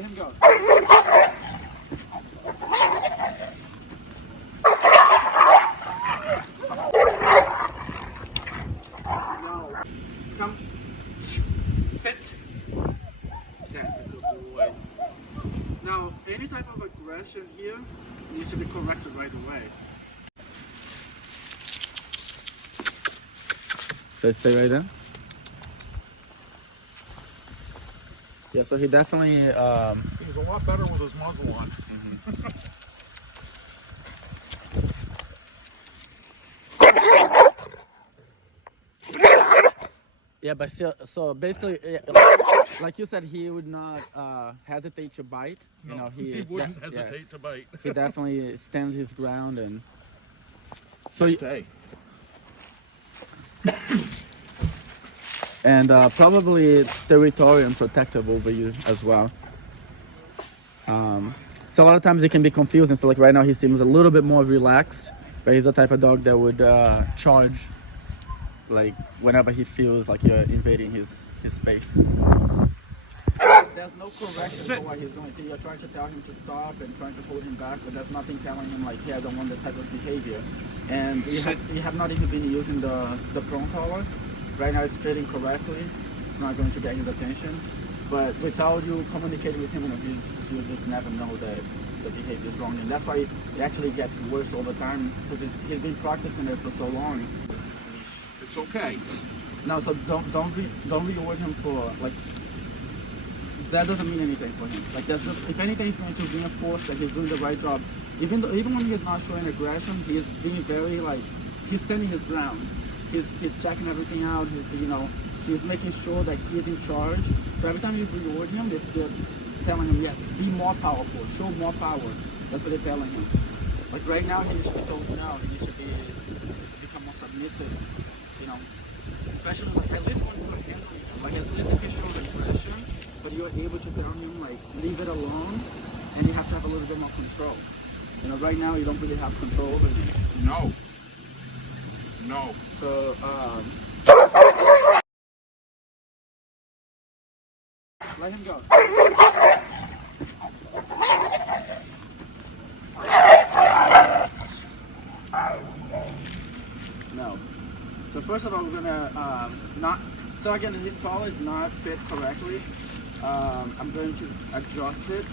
Let him go. No. Come. Sit. That's a good boy. Now, any type of aggression here needs to be corrected right away. So stay right there. Yeah, so he definitely He's a lot better with his muzzle on. yeah, but still, so basically, like you said, he would not hesitate to bite. No, You know, he wouldn't hesitate to bite. He definitely stands his ground, and so Stay. and probably territorial and protective over you as well. So a lot of times it can be confusing. So like right now he seems a little bit more relaxed, but he's the type of dog that would charge like whenever he feels like you're invading his space. There's no correction for what he's doing. So you're trying to tell him to stop and trying to hold him back, but there's nothing telling him like, hey, I don't want this type of behavior. And you have not even been using the prong collar. Right now it's fitting correctly. It's not going to get his attention. But without you communicating with him, you'll just never know that the behavior is wrong. And that's why it actually gets worse over time, because he's been practicing it for so long. It's okay. No, so don't reward him for like. That doesn't mean anything for him. Like that's just, if anything, it's going to reinforce that he's doing the right job. Even when he's not showing aggression, he's being very like he's standing his ground. He's checking everything out. He's making sure that he's in charge. So every time you reward him, they're telling him, yes, be more powerful, show more power. That's what they're telling him. Like right now, he needs to be told no. He needs to become more submissive. Especially like at least when you're handling him, like at least if he shows aggression, but you're able to tell him like leave it alone, and you have to have a little bit more control. Right now you don't really have control over him. No. No. So let him go. No. So first of all, we're gonna not. So again, his collar is not fit correctly. I'm going to adjust it.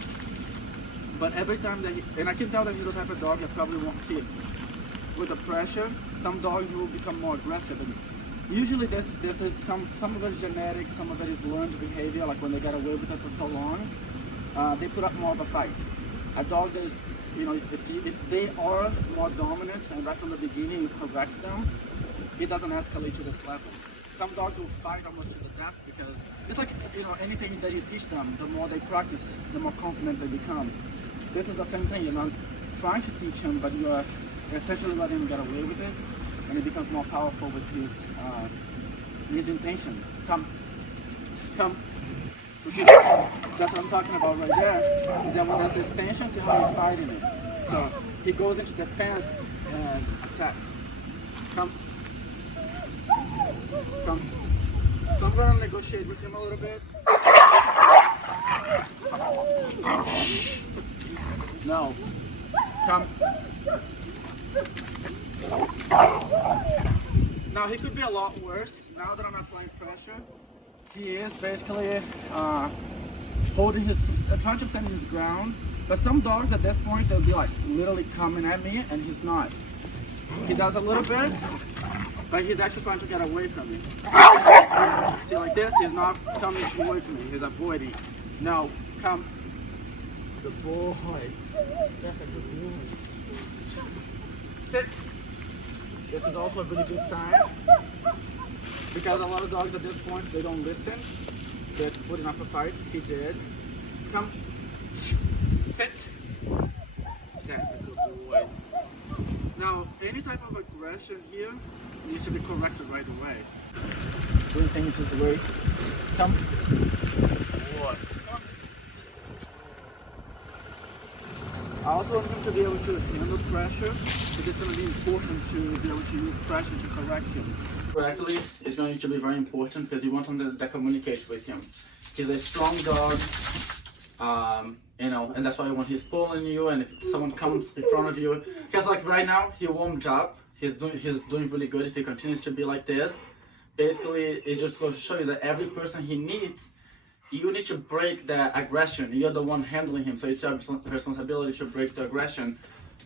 But every time that and I can tell that he's the type of dog that probably won't fit. With the pressure, some dogs will become more aggressive. And usually this is some of it is genetic, some of it is learned behavior, like when they get away with it for so long, they put up more of a fight. A dog that is, if they are more dominant and right from the beginning you correct them, it doesn't escalate to this level. Some dogs will fight almost to the death because it's like, anything that you teach them, the more they practice, the more confident they become. This is the same thing. You're not trying to teach him, but you are essentially letting him get away with it, and he becomes more powerful with his intention. Come. So see, that's what I'm talking about right there. Is that when there's this tension, see how he's fighting it. So he goes into defense and attack. Come. So I'm going to negotiate with him a little bit. No. Come. Now he could be a lot worse. Now that I'm applying pressure, he is basically trying to stand his ground. But some dogs at this point, they'll be like literally coming at me, and he's not. He does a little bit, but he's actually trying to get away from me. See, like this, he's not coming towards me. He's avoiding. No, come. The boy. That's a good boy. Sit. This is also a really good sign, because a lot of dogs at this point, they don't listen. They're putting up a fight. He did. Come. Sit. That's a good boy. Now, any type of aggression here needs to be corrected right away. Doing things his way. Come. What? Come. I also want him to be able to handle pressure, so it's going to be important to be able to use pressure to correct him. Correctly is going to be very important because you want him that communicates with him. He's a strong dog. You know, and that's why when he's pulling you, and if someone comes in front of you, because like right now he won't drop. He's doing really good if he continues to be like this. Basically, it just goes to show you that every person he needs, you need to break the aggression. You're the one handling him, so it's your responsibility to break the aggression.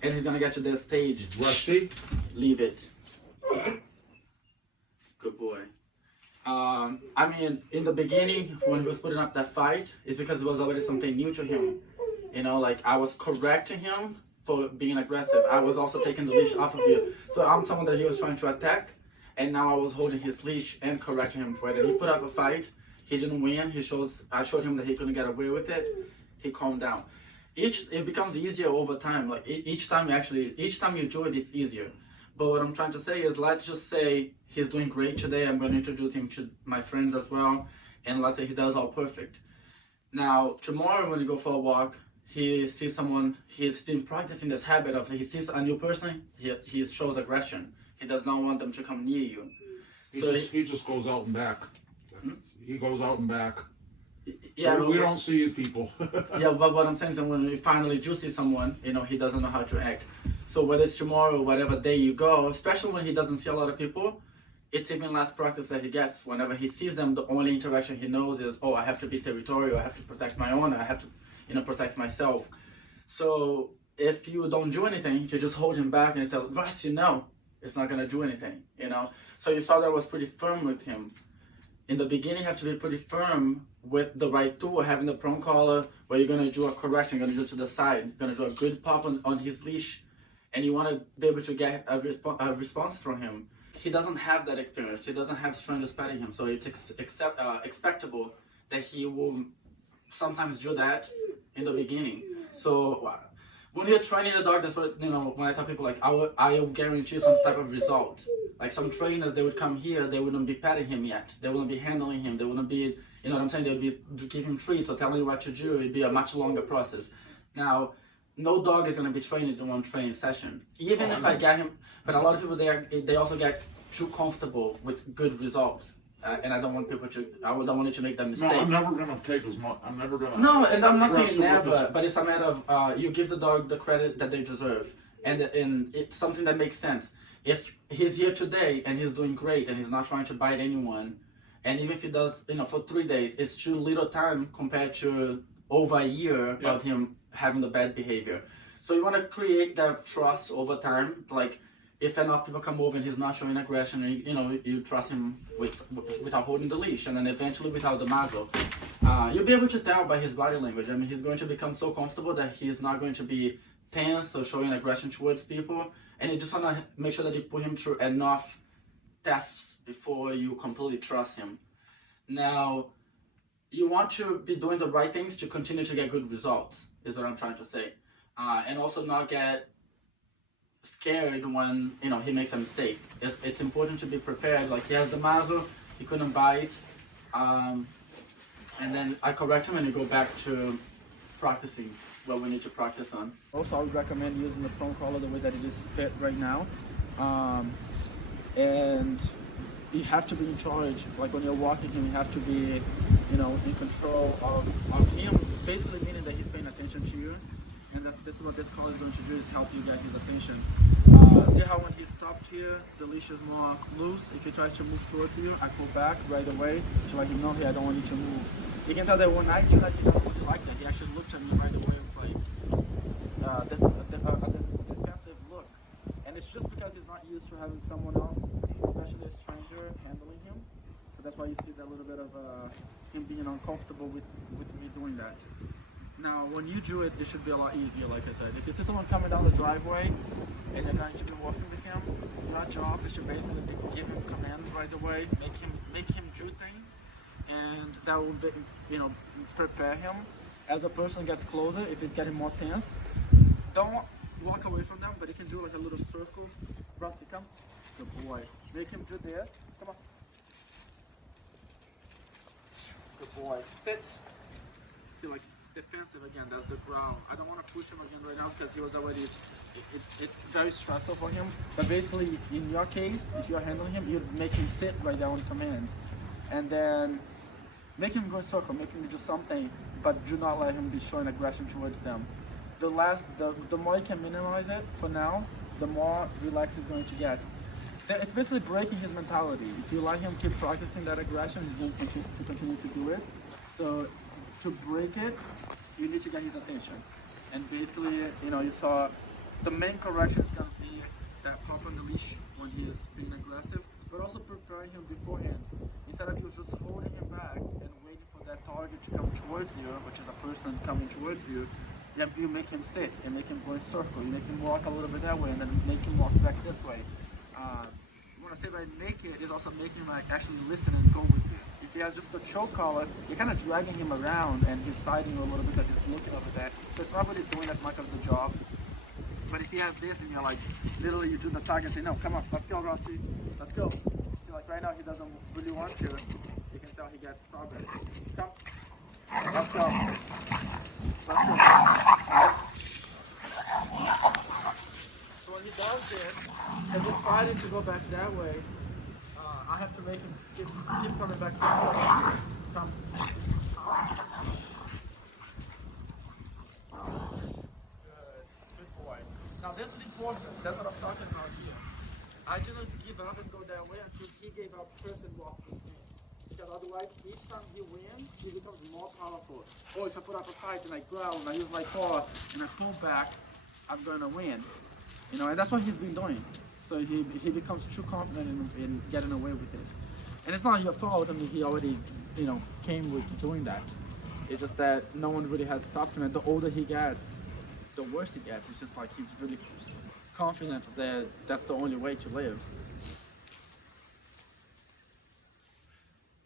And he's gonna get to this stage. Rusty? Leave it. Good boy. I mean, in the beginning, when he was putting up that fight, it's because it was already something new to him. You know, like I was correcting him for being aggressive. I was also taking the leash off of you. So I'm someone that he was trying to attack, and now I was holding his leash and correcting him for it. And he put up a fight. He didn't win. I showed him that he couldn't get away with it. He calmed down. It becomes easier over time. Like each time you do it, it's easier. But what I'm trying to say is, let's just say he's doing great today. I'm going to introduce him to my friends as well. And let's say he does all perfect. Now, tomorrow when you go for a walk, he sees someone, he's been practicing this habit of, he sees a new person, he shows aggression. He does not want them to come near you. He just goes out and back. He goes out and back. Yeah, we don't see people. Yeah, but what I'm saying is that when you finally do see someone, you know, he doesn't know how to act. So whether it's tomorrow or whatever day you go, especially when he doesn't see a lot of people, it's even less practice that he gets. Whenever he sees them, the only interaction he knows is, oh, I have to be territorial, I have to protect my own, I have to, you know, protect myself. So if you don't do anything, if you just hold him back and tell Russ, you know, it's not gonna do anything, you know. So you saw that I was pretty firm with him. In the beginning, you have to be pretty firm with the right tool, having the prong collar, where you're gonna do a correction, you're gonna do it to the side, you're gonna do a good pop on his leash, and you wanna be able to get a response from him. He doesn't have that experience. He doesn't have strangers petting him, so it's expectable that he will sometimes do that in the beginning. So when you're training a dog, that's what, you know, when I tell people, like, I will guarantee some type of result. Like some trainers, they would come here, they wouldn't be petting him yet. They wouldn't be handling him. They wouldn't be, you know what I'm saying? They would be giving him treats or telling you what to do. It'd be a much longer process. Now, no dog is going to be trained in one training session. Even if I get him, but a lot of people, they also get too comfortable with good results. And I don't want people to, I don't want you to make that mistake. No, I'm never going to take as much, I'm never going to. No, and I'm not saying never, but it's a matter of you give the dog the credit that they deserve. And it's something that makes sense. If he's here today and he's doing great and he's not trying to bite anyone, and even if he does, you know, for 3 days, it's too little time compared to over a year of him having the bad behavior. So you want to create that trust over time. Like, if enough people come over and he's not showing aggression, and you know, you trust him without holding the leash, and then eventually without the muzzle, you'll be able to tell by his body language. I mean, he's going to become so comfortable that he's not going to be tense or showing aggression towards people, and you just want to make sure that you put him through enough tests before you completely trust him. Now, you want to be doing the right things to continue to get good results, is what I'm trying to say, and also not get scared when, you know, he makes a mistake. It's important to be prepared. Like, he has the muzzle, he couldn't bite, and then I correct him and you go back to practicing what we need to practice on. Also, I would recommend using the prong collar the way that it is fit right now, and you have to be in charge. Like, when you're walking him, you have to be, you know, in control of him, basically meaning that he's paying attention to you. And this is what this collar is going to do, is help you get his attention. See how when he stopped here, the leash is more loose. If he tries to move towards you, I pull back right away to let him know, hey, I don't want you to move. You can tell that when I do that, he doesn't really like that. He actually looked at me right away with like this defensive look. And it's just because he's not used to having someone else, especially a stranger, handling him. So that's why you see that little bit of him being uncomfortable with me doing that. Now, when you do it, it should be a lot easier, like I said. If you see someone coming down the driveway and you're going to be walking with him, your job is to basically give him commands right away, make him do things, and that will be, you know, prepare him. As the person gets closer, if it's getting more tense, don't walk away from them, but you can do like a little circle. Rusty, come. Good boy. Make him do this. Come on. Good boy. Sit. Feel like defensive again, that's the growl. I don't want to push him again right now because he was already, it's very stressful for him. But basically, in your case, if you're handling him, you'd make him sit right there on command. And then Make him go in circle, make him do something, but do not let him be showing aggression towards them. The more you can minimize it for now, the more relaxed he's going to get. It's basically breaking his mentality. If you let him keep practicing that aggression, he's going to continue to do it. So to break it, you need to get his attention. And basically, you saw the main correction is going to be that pop on the leash when he is being aggressive, but also preparing him beforehand. Instead of you just holding him back and waiting for that target to come towards you, which is a person coming towards you, you make him sit and make him go in circle. You make him walk a little bit that way and then make him walk back this way. When I say by make it, is also making him like actually listen and go with you. If he has just a choke collar, you're kind of dragging him around and he's fighting a little bit because he's looking over there. So it's not really doing as much of the job. But if he has this and you're like, literally you do the target and say, no, come on, let's go, Rossi, let's go. So like right now he doesn't really want to. You can tell he gets progress. Come, let's go. Let's go. So when he does this, and we're fighting to go back that way, I have to make him keep coming back this way. Come. Good boy. Now this is important. That's what I'm talking about here. I didn't give up and go that way until he gave up first and walked with me. Because otherwise, each time he wins, he becomes more powerful. Or if I put up a fight and I growl and I use my paw and I pull back, I'm going to win. And that's what he's been doing. So he becomes too confident in getting away with it. And it's not your fault. I mean, he already, came with doing that. It's just that no one really has stopped him. And the older he gets, the worse he gets. It's just like he's really confident that that's the only way to live.